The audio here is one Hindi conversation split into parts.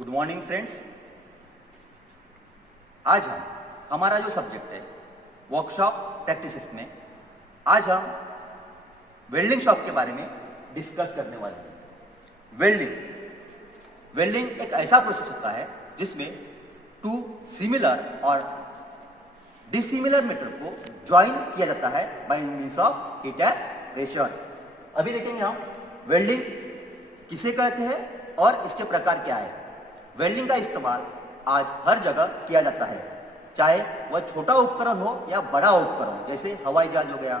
Good morning friends. आज हम हमारा जो सब्जेक्ट है वर्कशॉप प्रैक्टिसेस में आज हम वेल्डिंग शॉप के बारे में डिस्कस करने वाले हैं। वेल्डिंग एक ऐसा प्रोसेस होता है जिसमें टू सिमिलर और डिसिमिलर मेटल को ज्वाइन किया जाता है by means of heat and pressure. अभी देखेंगे हम वेल्डिंग किसे कहते हैं और इसके प्रकार क्या है। वेल्डिंग का इस्तेमाल आज हर जगह किया जाता है, चाहे वह छोटा उपकरण हो या बड़ा उपकरण, जैसे हवाई जहाज हो गया,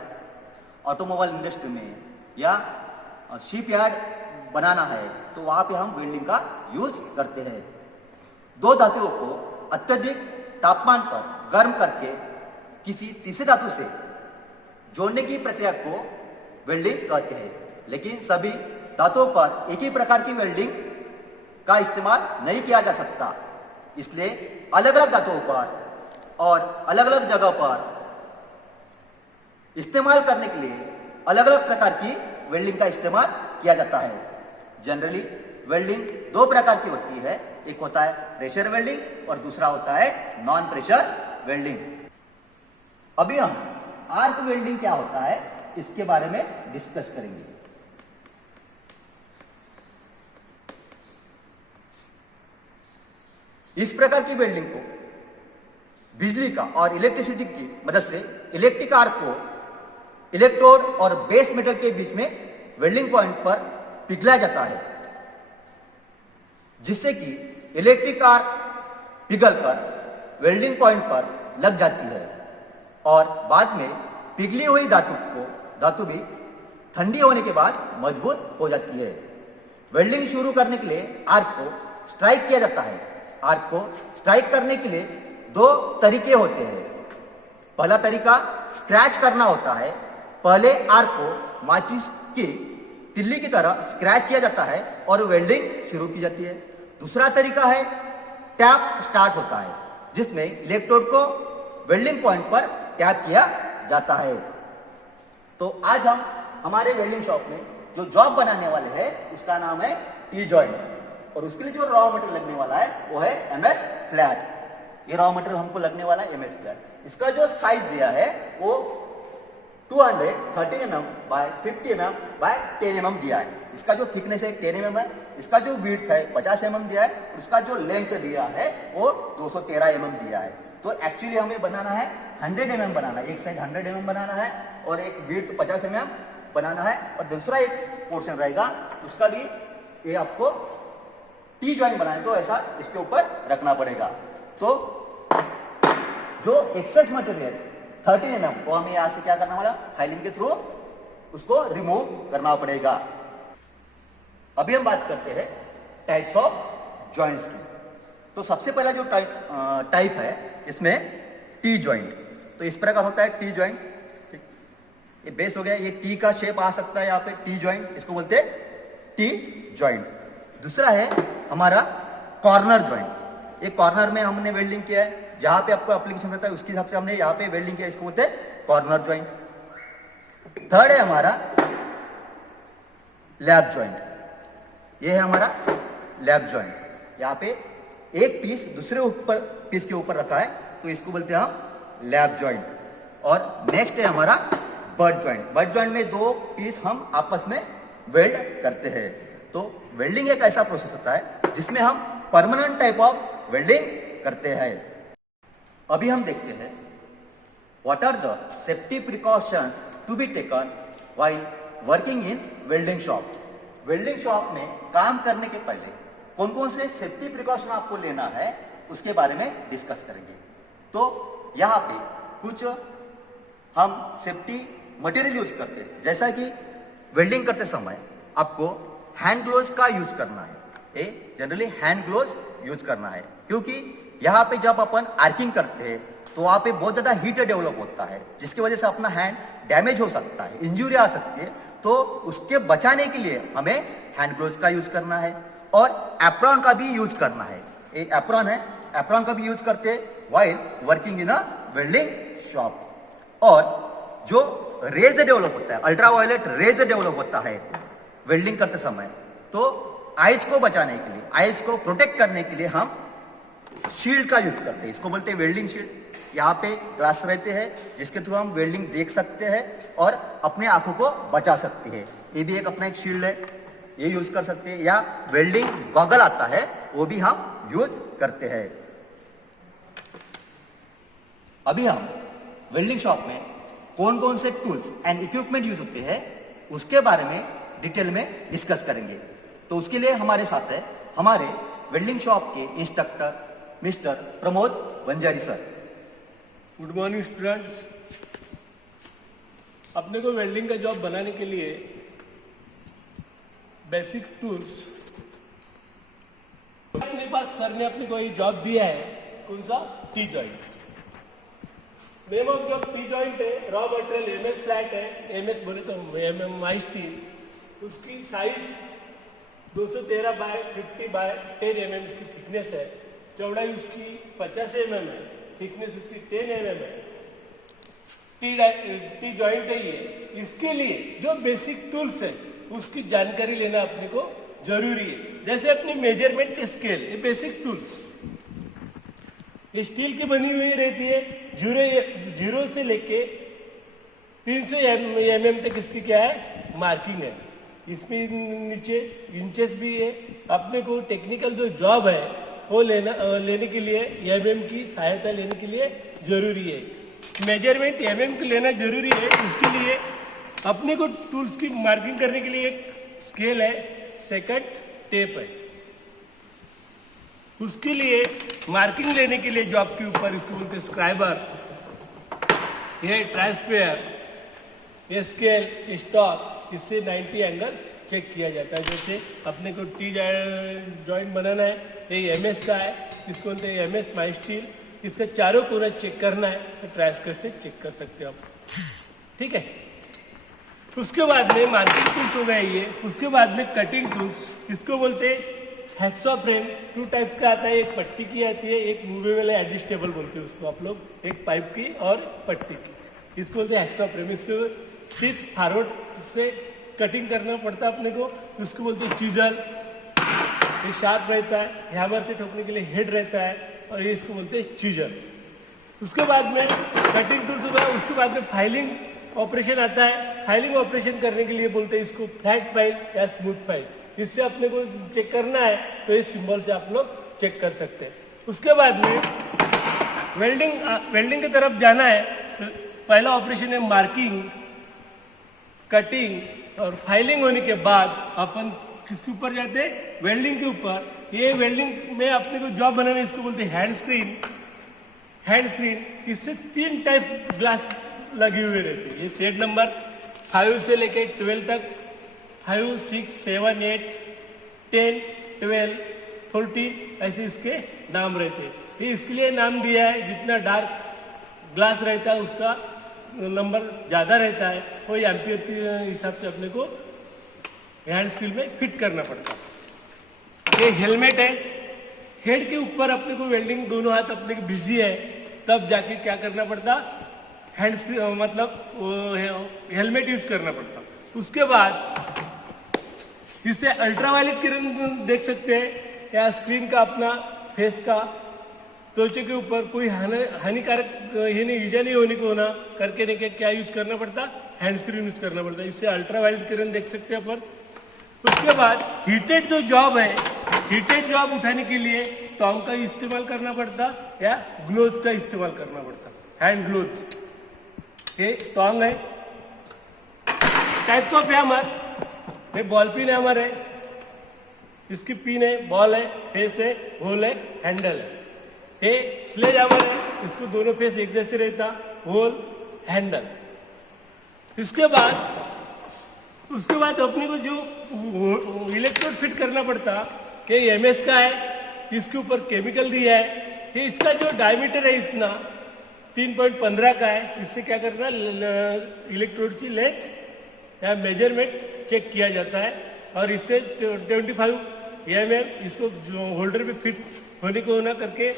ऑटोमोबाइल इंडस्ट्री में या शिप यार्ड बनाना है तो वहां पे हम वेल्डिंग का यूज करते हैं। दो धातुओं को अत्यधिक तापमान पर गर्म करके किसी तीसरे धातु से जोड़ने की प्रक्रिया को वेल्डिंग कहते हैं। लेकिन सभी धातुओं पर एक ही प्रकार की वेल्डिंग का इस्तेमाल नहीं किया जा सकता, इसलिए अलग अलग धातुओं पर और अलग अलग जगह पर इस्तेमाल करने के लिए अलग अलग प्रकार की वेल्डिंग का इस्तेमाल किया जाता है। जनरली वेल्डिंग दो प्रकार की होती है, एक होता है प्रेशर वेल्डिंग और दूसरा होता है नॉन प्रेशर वेल्डिंग। अभी हम आर्क वेल्डिंग क्या होता है इसके बारे में डिस्कस करेंगे। इस प्रकार की वेल्डिंग को बिजली का और इलेक्ट्रिसिटी की मदद से इलेक्ट्रिक आर्क को इलेक्ट्रोड और बेस मेटल के बीच में वेल्डिंग पॉइंट पर पिघलाया जाता है, जिससे कि इलेक्ट्रिक आर्क पिघलकर वेल्डिंग पॉइंट पर लग जाती है और बाद में पिघली हुई धातु भी ठंडी होने के बाद मजबूत हो जाती है। वेल्डिंग शुरू करने के लिए आर्क को स्ट्राइक किया जाता है। आर्क को स्ट्राइक करने के लिए दो तरीके होते हैं। पहला तरीका स्क्रैच करना होता है। पहले आर्क को माचिस की तिल्ली की तरह स्क्रैच किया जाता है और वेल्डिंग शुरू की जाती है। दूसरा तरीका है टैप स्टार्ट होता है, जिसमें इलेक्ट्रोड को वेल्डिंग पॉइंट पर टैप किया जाता है। तो आज हम हमारे वेल्डिंग शॉप में जो जॉब बनाने वाले हैं उसका नाम है टी जॉइंट और उसके लिए जो रॉ मटेरियल लगने वाला है वो है एमएस फ्लैट। ये रॉ मटेरियल हमको लगने वाला है एमएस फ्लैट। इसका जो साइज दिया है वो 213 mm by 50 mm by 10 mm दिया है। इसका जो थिकनेस है 10 mm है। इसका जो विड्थ है 50 mm दिया है। उसका जो लेंथ दिया है वो 213 mm दिया है। तो एक्चुअली हमें बनाना है 100 mm बनाना है। एक साइड 100 mm बनाना है और एक विड्थ 50 mm बनाना है और दूसरा एक पोर्शन रहेगा उसका भी ये आपको टी जॉइंट बनाए तो ऐसा इसके ऊपर रखना पड़ेगा। तो जो एक्सेस मटेरियल 13 mm वो हमें यहां से क्या करना वाला फाइलिंग के थ्रू उसको रिमूव करना पड़ेगा। अभी हम बात करते हैं टाइप्स ऑफ जॉइंट्स की। तो सबसे पहला जो टाइप है इसमें टी जॉइंट। तो इस प्रकार होता है टी जॉइंट। ये बेस हो गया, ये टी का शेप आ सकता है यहाँ पे टी जॉइंट, इसको बोलते हैं टी जॉइंट। दूसरा है हमारा कॉर्नर जॉइंट। ये कॉर्नर में हमने वेल्डिंग किया है, जहां पे आपको एप्लीकेशन रहता है उसके हिसाब से हमने यहाँ पे वेल्डिंग किया, इसको बोलते हैं कॉर्नर जॉइंट। थर्ड है हमारा लैप जॉइंट। ये है हमारा लैप जॉइंट। यहाँ पे एक पीस दूसरे पीस के ऊपर रखा है तो इसको बोलते हैं हम लैप जॉइंट। और नेक्स्ट है हमारा बट जॉइंट। बट जॉइंट में दो पीस हम आपस में वेल्ड करते हैं। तो वेल्डिंग एक ऐसा प्रोसेस होता है जिसमें हम परमानेंट टाइप ऑफ वेल्डिंग करते हैं। अभी हम देखते हैं what are the safety precautions to be taken while working in welding shop. Welding shop में काम करने के पहले कौन कौन से सेफ्टी प्रिकॉशन आपको लेना है उसके बारे में डिस्कस करेंगे। तो यहाँ पे कुछ हम सेफ्टी मटेरियल यूज करते हैं, जैसा कि वेल्डिंग करते समय आपको हैंड ग्लोव्स का यूज करना है। जनरली हैंड ग्लोव्स यूज करना है, क्योंकि यहाँ पे जब अपन आर्किंग करते हैं तो वहाँ पे बहुत ज़्यादा हीट डेवलप होता है, जिसकी वजह से अपना हैंड डैमेज हो सकता है, इंजरी आ सकती है। तो उसके बचाने के लिए हमें हैंड ग्लोव्स का यूज करना है और एप्रॉन का भी यूज करना है। एक एप्रॉन है, एप्रॉन का भी यूज करते हैं व्हाइल वर्किंग इन अ वेल्डिंग शॉप। और जो रेज डेवलप होता है, अल्ट्रावायलेट रेज डेवलप होता है वेल्डिंग करते समय, तो आइस को बचाने के लिए, आइस को प्रोटेक्ट करने के लिए हम शील्ड का यूज करते हैं, इसको बोलते हैं वेल्डिंग शील्ड। यहाँ पे ग्लास रहते हैं जिसके थ्रू हम वेल्डिंग देख सकते हैं और अपने आंखों को बचा सकते हैं। ये भी एक अपना एक शील्ड है, ये यूज कर सकते हैं। या वेल्डिंग गॉगल आता है, वो भी हम यूज करते हैं। अभी हम वेल्डिंग शॉप में कौन कौन से टूल्स एंड इक्विपमेंट यूज होते हैं उसके बारे में डिटेल में डिस्कस करेंगे। तो उसके लिए हमारे साथ है हमारे वेल्डिंग शॉप के instructor mister Pramod Wanjari sir. Good morning students. अपने को वेल्डिंग का जॉब बनाने के लिए बेसिक टूल्स अपने पास सर ने अपने को ये जॉब दिया है, कौन सा, T joint. Name of job T joint है। रॉ मटेरियल एमएस फ्लैट है, एमएस बोले तो एमएम स्टील। उसकी साइज 213 बाय 50 बाय 10 mm इसकी थिकनेस है। चौड़ाई उसकी 50 mm है, थिकनेस उसकी 10 mm है। टी जॉइंट है ये। इसके लिए जो बेसिक टूल्स है उसकी जानकारी लेना अपने को जरूरी है। जैसे अपनी मेजरमेंट के स्केल, ये बेसिक टूल्स ये स्टील की बनी हुई रहती है। जीरो से लेके 300 mm तक इसकी क्या है, मार्किंग है। इसमें नीचे इंचेस भी है। अपने को टेक्निकल जो जॉब है वो लेने के लिए एमएम की सहायता लेने के लिए जरूरी है। मेजरमेंट एमएम की लेना जरूरी है। उसके लिए अपने को टूल्स की मार्किंग करने के लिए एक स्केल है, सेकंड टेप है। उसके लिए मार्किंग लेने के लिए जॉब के ऊपर इसको बोलते हैं स्क्राइबर, ये ट्रांसपेयर, ये स्केल, स्टॉक, इससे 90 एंगल चेक किया जाता है। जैसे अपने को टी जॉइंट बनाना है, ये एमएस का है, इसको बोलते हैं एमएस माई स्टील। इसका चारों कोना चेक करना है तो ट्रांसकर से चेक कर सकते हो आप, ठीक है। उसके बाद में मार्किंग टूल्स हो गए ये। उसके बाद में कटिंग टूल्स, इसको बोलते हैं हैक्सॉ फ्रेम। 2 टाइप्स का आता है, एक पट्टी की आती है, एक मूवेबल एडजस्टेबल बोलते हैं उसको आप लोग, एक पाइप की और पट्टी की। इसको बोलते हैं हैक्सॉ फ्रेम। इसको टीथ फॉरवर्ड से कटिंग करना पड़ता है अपने को, उसको बोलते हैं चीजल। ये शार्प रहता है, हैमर से ठोकने के लिए हेड रहता है, और ये इसको बोलते हैं चीजल। उसके बाद में कटिंग टूल्स होगा। उसके बाद में फाइलिंग ऑपरेशन आता है। फाइलिंग ऑपरेशन करने के लिए बोलते हैं इसको फ्लैट फाइल या स्मूथ फाइल। इससे अपने को चेक करना है तो इस सिंबल से आप लोग चेक कर सकते हैं। उसके बाद में वेल्डिंग की तरफ जाना है तो पहला ऑपरेशन है मार्किंग, कटिंग और फाइलिंग होने के बाद अपन किसके ऊपर जाते हैं, वेल्डिंग के ऊपर। ये वेल्डिंग में अपने को जॉब बनाना, इसको बोलते हैं हैंड स्क्रीन। हैंड स्क्रीन, इससे 3 टाइप ग्लास लगे हुए रहते हैं। ये शेड नंबर 5 से लेके 12 तक, 5, 6, 7, 8, 10, 12, 14 ऐसे इसके नाम रहते हैं। ये इसके लिए नाम दिया है, जितना डार्क ग्लास रहता है उसका नंबर ज़्यादा रहता है, वो एम्पियर के हिसाब से अपने को हैंड स्क्रीन में फिट करना पड़ता है। ये हेलमेट है। हेड के ऊपर अपने को वेल्डिंग, दोनों हाथ अपने को बिजी है, तब जाके क्या करना पड़ता, हैंड स्क्रीन मतलब हेलमेट यूज करना पड़ता। उसके बाद इससे अल्ट्रावायलेट किरण देख सकते हैं, या स्क्रीन का अपना फेस का त्वचा के ऊपर कोई हानिकारक ये नहीं, ईजा नहीं होने को होना करके नहीं, क्या यूज करना पड़ता, हैंड स्क्रीन यूज करना पड़ता। इससे अल्ट्रावायलेट किरण देख सकते हैं अपन। उसके बाद हीटेड जो जॉब है, हीटेड जॉब उठाने के लिए टॉन्ग का इस्तेमाल करना पड़ता या ग्लोव्स का इस्तेमाल करना पड़ता, हैंड ग्लोव्स। ये टॉन्ग है। टाइप्स ऑफ हैमर, ये बॉल पिन हैमर है, इसकी पिन है, बॉल है, फेस है, होल है, हैंडल है। ये स्लेज हैमर है, इसको दोनों फेस एक जैसे रहता, होल, हैंडल। उसके बाद अपने को जो इलेक्ट्रोड फिट करना पड़ता, ये एमएस का है, इसके ऊपर केमिकल दिया है। ये इसका जो डायमीटर है इतना 3.15 का है। इससे क्या करना, इलेक्ट्रोड की लेंथ या मेजरमेंट चेक किया जाता है, और इससे 25 mm इसको होल्डर पे फिट होने को होना करके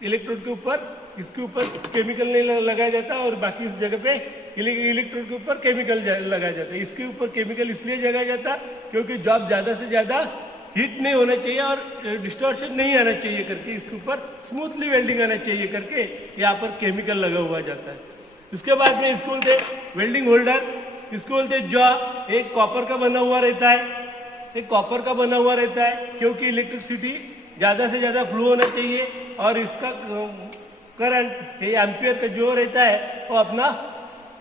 इलेक्ट्रोड के ऊपर, इसके ऊपर केमिकल नहीं लगाया जाता, और बाकी इस जगह पे इलेक्ट्रोड के ऊपर केमिकल लगाया जाता है। इसके ऊपर केमिकल इसलिए लगाया जाता क्योंकि जॉब ज़्यादा से ज़्यादा हीट नहीं होना चाहिए और डिस्टॉर्शन नहीं आना चाहिए करके इसके ऊपर स्मूथली वेल्डिंग आना चाहिए करके यहाँ पर केमिकल लगा हुआ जाता है। उसके बाद में इसको बोलते वेल्डिंग होल्डर, इसको बोलते जॉ। एक कॉपर का बना हुआ रहता है, एक कॉपर का बना हुआ रहता है क्योंकि इलेक्ट्रिसिटी ज़्यादा से ज़्यादा फ्लो होना चाहिए और इसका करंट ये एम्पियर का जो रहता है वो अपना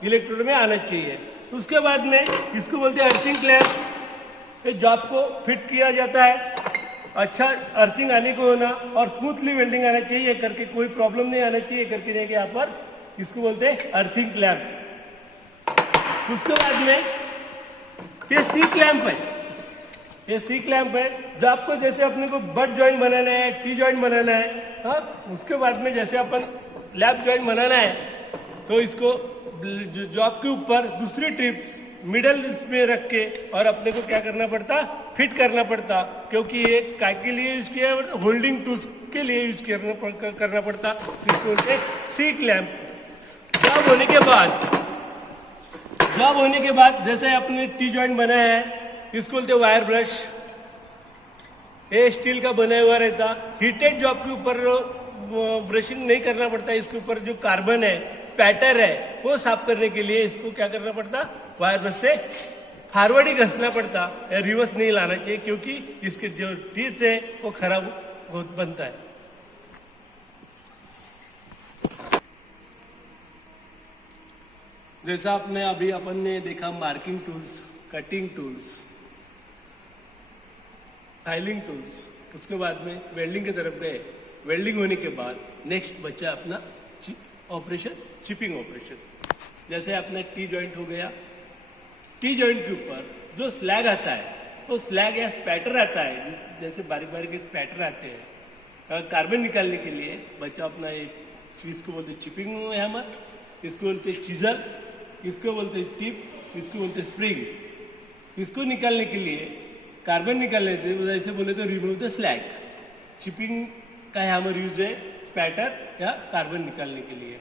इलेक्ट्रोड में आना चाहिए। उसके बाद में इसको बोलते हैं अर्थिंग क्लैंप। ये जॉब को फिट किया जाता है, अच्छा अर्थिंग आने को होना और स्मूथली वेल्डिंग आना चाहिए करके, कोई प्रॉब्लम नहीं आना चाहिए करके देखिए यहाँ पर इसको बोलते हैं अर्थिंग क्लैंप। उसके बाद में ये सी क्लैंप है, ये सी क्लैंप है जो आपको जैसे अपने को बट जॉइंट बनाना है, टी जॉइंट बनाना है, हाँ उसके बाद में जैसे अपन लैप जॉइंट बनाना है तो इसको जॉब के ऊपर दूसरी टिप्स मिडल में रख के और अपने को क्या करना पड़ता, फिट करना पड़ता, क्योंकि ये काय के लिए यूज किया है, होल्डिंग टूल्स के लिए यूज करना पड़ता। इसको बोलते सी क्लैंप। जॉब होने के बाद जैसे अपने टी जॉइंट बनाया है इसको बोलते वायर ब्रश। ये स्टील का बना हुआ रहता, हीटेड जॉब के ऊपर ब्रशिंग नहीं करना पड़ता, इसके ऊपर जो कार्बन है, स्पैटर है, वो साफ करने के लिए इसको क्या करना पड़ता, वायर ब्रश से फॉरवर्ड ही घसना पड़ता, रिवर्स नहीं लाना चाहिए क्योंकि इसके जो टीथ है वो खराब बनता है। जैसा आपने अभी अपन ने देखा marking tools, cutting tools, filing tools, उसके बाद में वेल्डिंग की तरफ गए। वेल्डिंग होने के बाद नेक्स्ट बचा अपना ऑपरेशन, चिपिंग ऑपरेशन। जैसे अपना टी जॉइंट हो गया, टी जॉइंट के ऊपर जो स्लैग आता है वो स्लैग या स्पैटर आता है, जैसे बारीक बारीक के स्पैटर आते हैं कार्बन निकालने के लिए बचा अपना एक चीज को बोलते चिपिंग हैमर, इसको बोलते चीजल, इसको बोलते टिप, इसको बोलते स्प्रिंग। इसको निकालने के लिए कार्बन निकालने थे वैसे बोले तो रिमूव द स्लैग। चिपिंग का हैमर यूज है स्पैटर या कार्बन निकालने के लिए।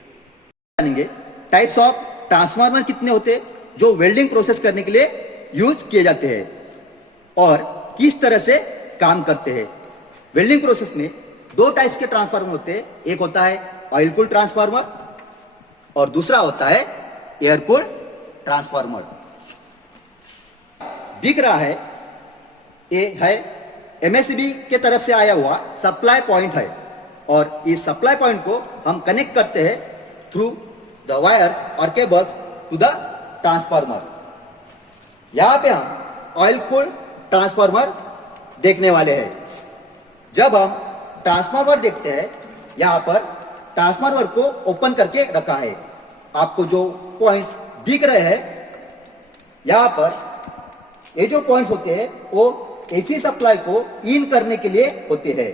जानेंगे टाइप्स ऑफ ट्रांसफार्मर कितने होते हैं जो वेल्डिंग प्रोसेस करने के लिए यूज किए जाते हैं और किस तरह से काम करते हैं। वेल्डिंग प्रोसेस में दो टाइप्स के ट्रांसफार्मर होते हैं, एक होता है ऑयल कूल्ड ट्रांसफार्मर और दूसरा होता है एयर कूल्ड ट्रांसफार्मर। दिख रहा है ये है एमएससीबी के तरफ से आया हुआ सप्लाई पॉइंट है और इस सप्लाई पॉइंट को हम कनेक्ट करते हैं थ्रू द वायर्स और केबल्स टू द ट्रांसफार्मर। यहां पे हम ऑयल कूल्ड ट्रांसफार्मर देखने वाले हैं। जब हम ट्रांसफार्मर देखते हैं यहां पर ट्रांसफार्मर को ओपन करके रखा है। आपको जो पॉइंट्स दिख रहे हैं यहां पर, ये जो पॉइंट्स होते हैं वो एसी सप्लाई को इन करने के लिए होते हैं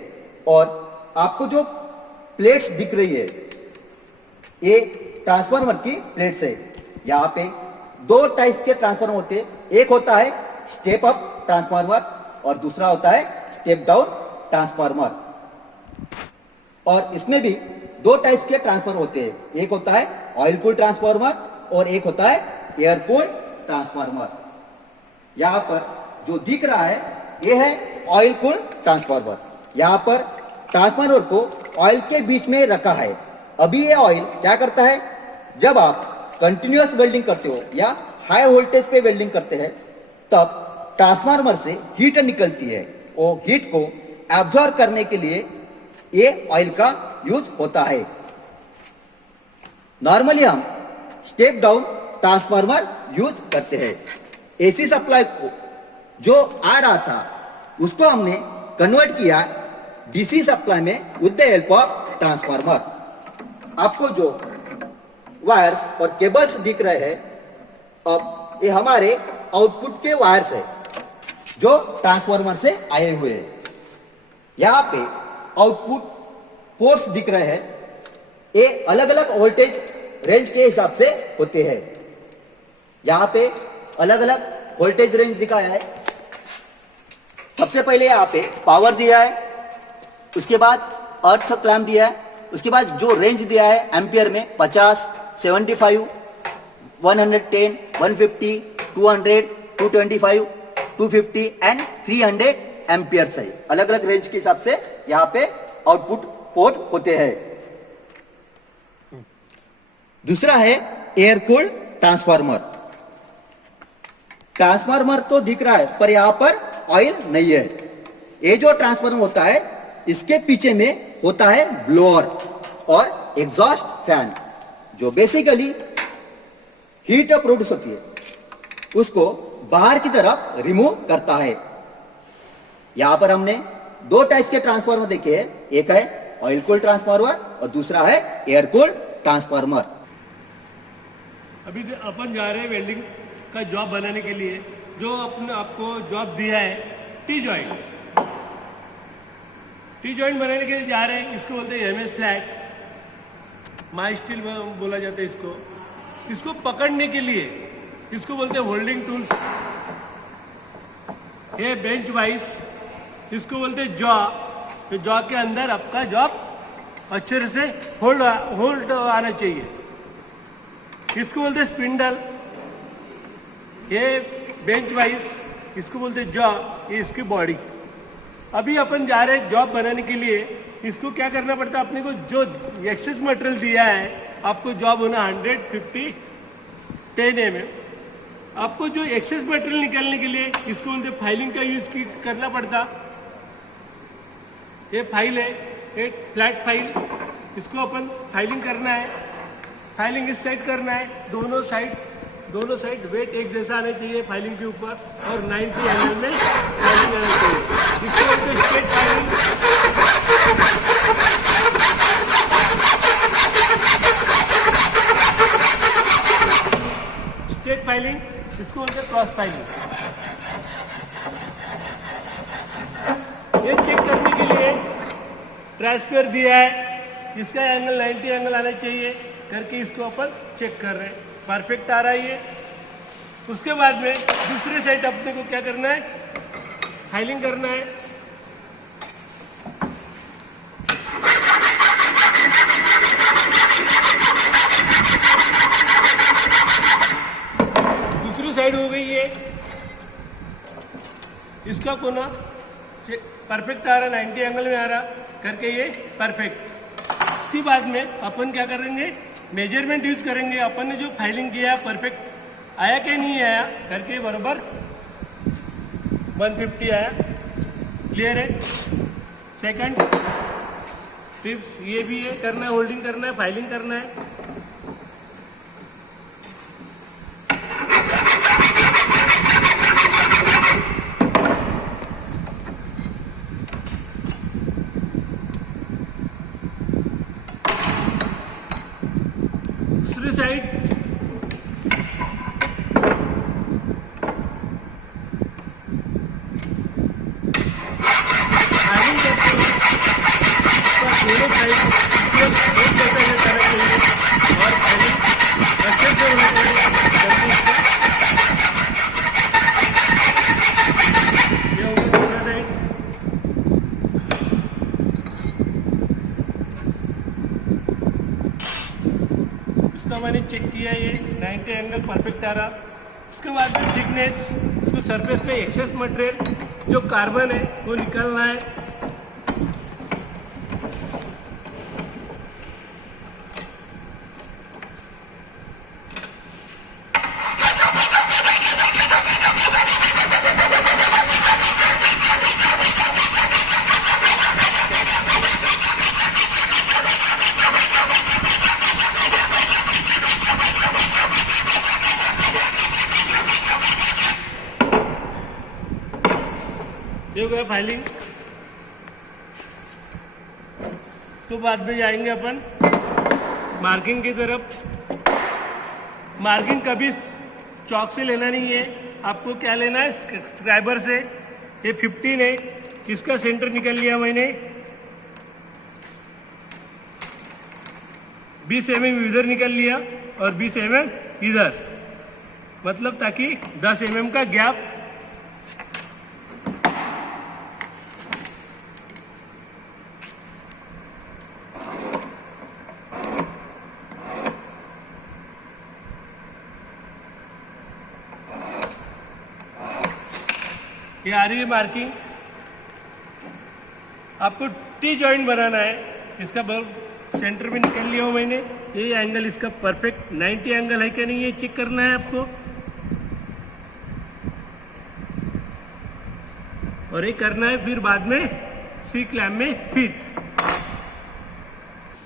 और आपको जो प्लेट्स दिख रही है ये ट्रांसफार्मर की प्लेट्स है। यहाँ पे दो टाइप के ट्रांसफार्मर होते हैं, एक होता है स्टेप अप ट्रांसफार्मर और दूसरा होता है स्टेप डाउन ट्रांसफार्मर। और इसमें भी दो टाइप के ट्रांसफार्मर होते हैं, एक होता है ऑयल कूल्ड ट्रांसफार्मर और एक होता है एयर कूल्ड ट्रांसफार्मर। यहाँ पर जो दिख रहा है ये है ऑयल कूल्ड ट्रांसफार्मर। यहाँ पर ट्रांसफार्मर को ऑयल के बीच में रखा है। अभी ये ऑयल क्या करता है, जब आप कंटिन्यूअस वेल्डिंग करते हो या हाई वोल्टेज पे वेल्डिंग करते हैं तब ट्रांसफार्मर से हीट निकलती है, वो हीट को एब्जॉर्ब करने के लिए ये ऑयल का यूज होता है। नॉर्मली हम स्टेप डाउन ट्रांसफार्मर यूज करते हैं। एसी सप्लाई को जो आ रहा था उसको हमने कन्वर्ट किया डीसी सप्लाई में with the help of transformer. आपको जो वायर्स और केबल्स दिख रहे हैं अब ये हमारे आउटपुट के वायर्स है जो ट्रांसफार्मर से आए हुए हैं। यहाँ पे आउटपुट पोर्ट्स दिख रहे हैं, ये अलग अलग वोल्टेज रेंज के हिसाब से होते हैं। यहाँ पे अलग अलग वोल्टेज रेंज दिखाया है। सबसे पहले यहाँ पे पावर दिया है, उसके बाद अर्थ क्लैम्प दिया है, उसके बाद जो रेंज दिया है एम्पियर में 50, 75, 110, 150, 200, 225, 250 एंड 300 एम्पियर्स है। अलग अलग रेंज के हिसाब से यहाँ पे आउटपुट पोर्ट होते हैं। दूसरा है एयर कूल्ड ट्रांसफार्मर। ट्रांसफार्मर तो दिख रहा है पर यहां पर ऑयल नहीं है। ये जो ट्रांसफार्मर होता है इसके पीछे में होता है ब्लोअर और एग्जॉस्ट फैन, जो बेसिकली हीट प्रोड्यूस होती है उसको बाहर की तरफ रिमूव करता है। यहां पर हमने दो टाइप्स के ट्रांसफार्मर देखे हैं, एक है ऑयल कूल्ड ट्रांसफार्मर और दूसरा है एयर कूल्ड ट्रांसफार्मर। अभी अपन जा रहे हैं वेल्डिंग का जॉब बनाने के लिए। जो अपने आपको जॉब दिया है टी जॉइंट, टी जॉइंट बनाने के लिए जा रहे हैं। इसको बोलते हैं MS फ्लैट, माई स्टील बोला जाता है इसको। इसको पकड़ने के लिए इसको बोलते हैं होल्डिंग टूल्स। ये बेंच वाइज इसको बोलते हैं जॉ। तो जॉ के अंदर आपका जॉब अच्छे से होल्ड आना चाहिए। इसको बोलते हैं स्पिंडल। ये बेंच वाइज इसको बोलते हैं जॉ, ये इसकी बॉडी। अभी अपन जा रहे हैं जॉब बनाने के लिए। इसको क्या करना पड़ता है, अपने को जो एक्सेस मटेरियल दिया है, आपको जॉब होना 150 10 mm। आपको जो एक्सेस मटेरियल निकालने के लिए इसको बोलते फाइलिंग का यूज करना पड़ता। ये फाइल है, एक फ्लैट फाइल। इसको अपन फाइलिंग करना है। फाइलिंग इस साइड करना है, दोनों साइड वेट एक जैसा आना चाहिए फाइलिंग के ऊपर, और 90 mm में फाइलिंग आना चाहिए। इसको बोलते हैं स्ट्रेट फाइलिंग। स्ट्रेट फाइलिंग इसको बोलते हैं क्रॉस फाइलिंग। ये चेक करने के लिए ट्रांसफर दिया है, इसका एंगल 90 एंगल आना चाहिए करके इसको अपन चेक कर रहे हैं। परफेक्ट आ रहा है ये। उसके बाद में दूसरे साइड अपने को क्या करना है, फाइलिंग करना है। दूसरी साइड हो गई है, इसका कोना परफेक्ट आ रहा, 90 एंगल में आ रहा करके ये परफेक्ट। इसके बाद में अपन क्या करेंगे, मेजरमेंट यूज करेंगे। अपन ने जो फाइलिंग किया परफेक्ट आया क्या नहीं आया करके बराबर 150 आया, क्लियर है। सेकंड टिप्स ये भी है, करना है, होल्डिंग करना है, फाइलिंग करना है। दूसरी साइड फाइलिंग करते हैं, दोनों साइड एक जैसा ये करना चाहिए और फाइलिंग अच्छे से होना चाहिए। ये हो गया दूसरा साइड। इसका मैंने चेक किया, ये 90 एंगल परफेक्ट आ रहा। उसके बाद में थिकनेस, इसको सरफेस पे एक्सेस मटेरियल जो कार्बन है वो निकालना है। ये हो गया फाइलिंग। इसके बाद में जाएंगे अपन मार्किंग की तरफ। मार्किंग कभी चौक से लेना नहीं है, आपको क्या लेना है, स्क्राइबर से। ये 15 है, इसका सेंटर निकल लिया मैंने। 20 mm इधर निकल लिया और 20 mm इधर, मतलब ताकि 10 mm का गैप। ये आ रही है मार्किंग। आपको टी जॉइंट बनाना है, इसका सेंटर में निकल लिया हूँ मैंने। ये एंगल इसका परफेक्ट 90 एंगल है क्या नहीं, ये चेक करना है आपको। और ये करना है फिर बाद में सी क्लैम्प में फिट।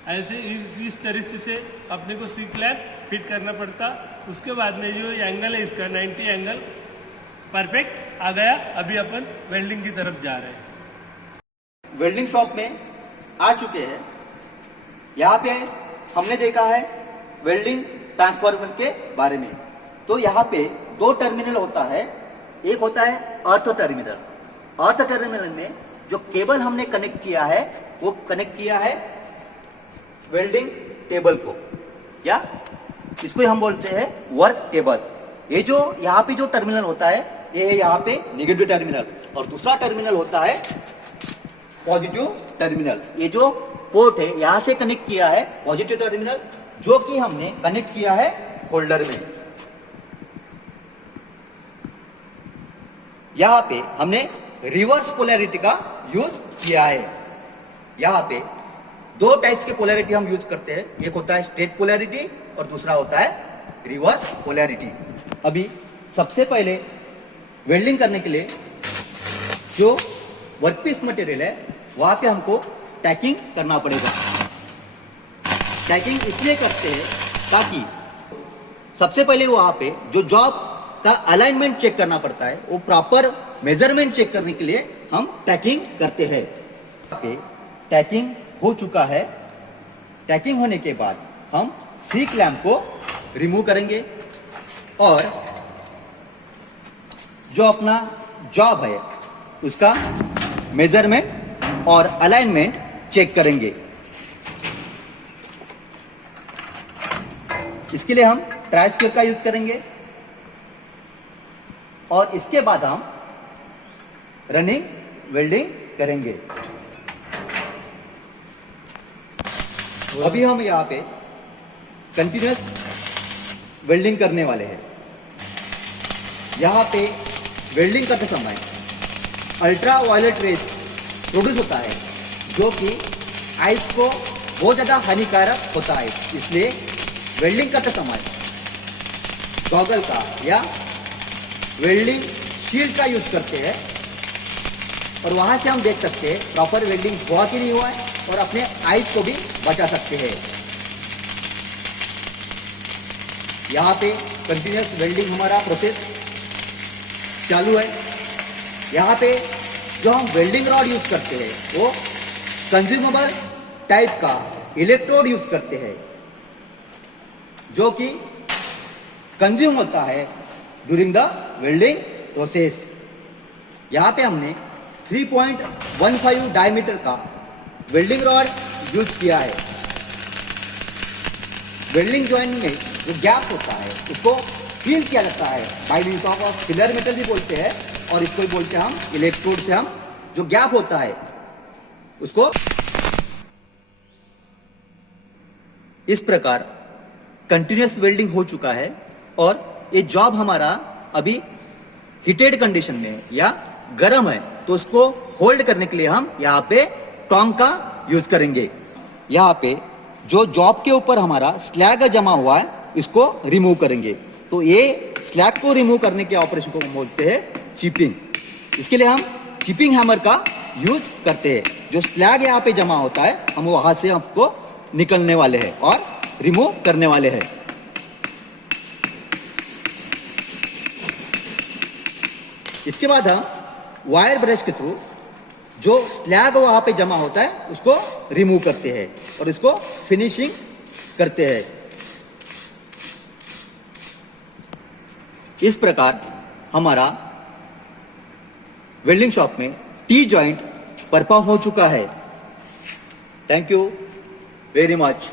ऐसे इस तरीके से अपने को सी क्लैम्प फिट करना पड़ता। उसके बाद में जो एंगल है इसका 90 एंगल परफेक्ट आ गया। अभी अपन वेल्डिंग की तरफ जा रहे हैं। वेल्डिंग शॉप में आ चुके हैं। यहाँ पे हमने देखा है वेल्डिंग ट्रांसफार्मर के बारे में। तो यहाँ पे दो टर्मिनल होता है, एक होता है अर्थ टर्मिनल। अर्थ टर्मिनल में जो केबल हमने कनेक्ट किया है वो कनेक्ट किया है वेल्डिंग टेबल को, या इसको हम बोलते हैं वर्क टेबल। ये जो यहाँ पे जो टर्मिनल होता है ये है यहाँ पे नेगेटिव टर्मिनल, और दूसरा टर्मिनल होता है पॉजिटिव टर्मिनल। ये जो पोर्ट है यहाँ से कनेक्ट किया है पॉजिटिव टर्मिनल, जो कि हमने कनेक्ट किया है होल्डर में। यहाँ पे हमने रिवर्स पोलैरिटी का यूज किया है। यहाँ पे दो टाइप्स के पोलैरिटी हम यूज करते हैं, एक होता है स्ट्रेट पोलैरिटी और दूसरा होता है रिवर्स पोलैरिटी। अभी सबसे पहले वेल्डिंग करने के लिए जो वर्कपीस मटेरियल है वहां पे हमको टैकिंग करना पड़ेगा। टैकिंग इसलिए करते हैं ताकि सबसे पहले वहां पे जो जॉब का अलाइनमेंट चेक करना पड़ता है, वो प्रॉपर मेजरमेंट चेक करने के लिए हम टैकिंग करते हैं। यहाँ पे टैकिंग हो चुका है। टैकिंग होने के बाद हम सी क्लैम्प को रिमूव करेंगे और जो अपना जॉब है उसका मेजरमेंट और अलाइनमेंट चेक करेंगे। इसके लिए हम ट्राई स्क्वेयर का यूज करेंगे और इसके बाद हम रनिंग वेल्डिंग करेंगे। अभी हम यहाँ पे कंटिन्यूअस वेल्डिंग करने वाले हैं। यहाँ पे वेल्डिंग करते समय अल्ट्रा वायलेट रेज प्रोड्यूस होता है, जो कि आइस को बहुत ज़्यादा हानिकारक होता है। इसलिए वेल्डिंग करते समय गॉगल का या वेल्डिंग शील्ड का यूज करते हैं, और वहाँ से हम देख सकते हैं प्रॉपर वेल्डिंग हुआ कि नहीं हुआ है, और अपने आइस को भी बचा सकते हैं। यहाँ पे कंटिन्यूअस वेल्डिंग हमारा प्रोसेस चालू है। यहाँ पे जो हम वेल्डिंग रॉड यूज करते हैं वो कंज्यूमेबल टाइप का इलेक्ट्रोड यूज करते हैं, जो कि कंज्यूम होता है ड्यूरिंग द वेल्डिंग प्रोसेस। यहाँ पे हमने 3.15 डायमीटर का वेल्डिंग रॉड यूज किया है। वेल्डिंग जॉइंट में जो गैप होता है उसको फील किया जाता है by means of filler metal भी बोलते हैं, और इसको भी बोलते हैं हम इलेक्ट्रोड से हम जो गैप होता है उसको। इस प्रकार कंटिन्यूअस वेल्डिंग हो चुका है, और ये जॉब हमारा अभी हीटेड कंडीशन में या गर्म है, तो उसको होल्ड करने के लिए हम यहाँ पे टोंग का यूज करेंगे। यहाँ पे जो जॉब के ऊपर हमारा स्लैग जमा हुआ है इसको रिमूव करेंगे। तो ये स्लैग को रिमूव करने के ऑपरेशन को बोलते हैं चिपिंग। इसके लिए हम चिपिंग हैमर का यूज करते हैं। जो स्लैग यहाँ पे जमा होता है हम वहां से हमको निकलने वाले हैं और रिमूव करने वाले हैं। इसके बाद हम वायर ब्रश के थ्रू जो स्लैग वहां पे जमा होता है उसको रिमूव करते हैं और इसको फिनिशिंग करते हैं। इस प्रकार हमारा वेल्डिंग शॉप में टी जॉइंट परफॉर्म हो चुका है। Thank you very much.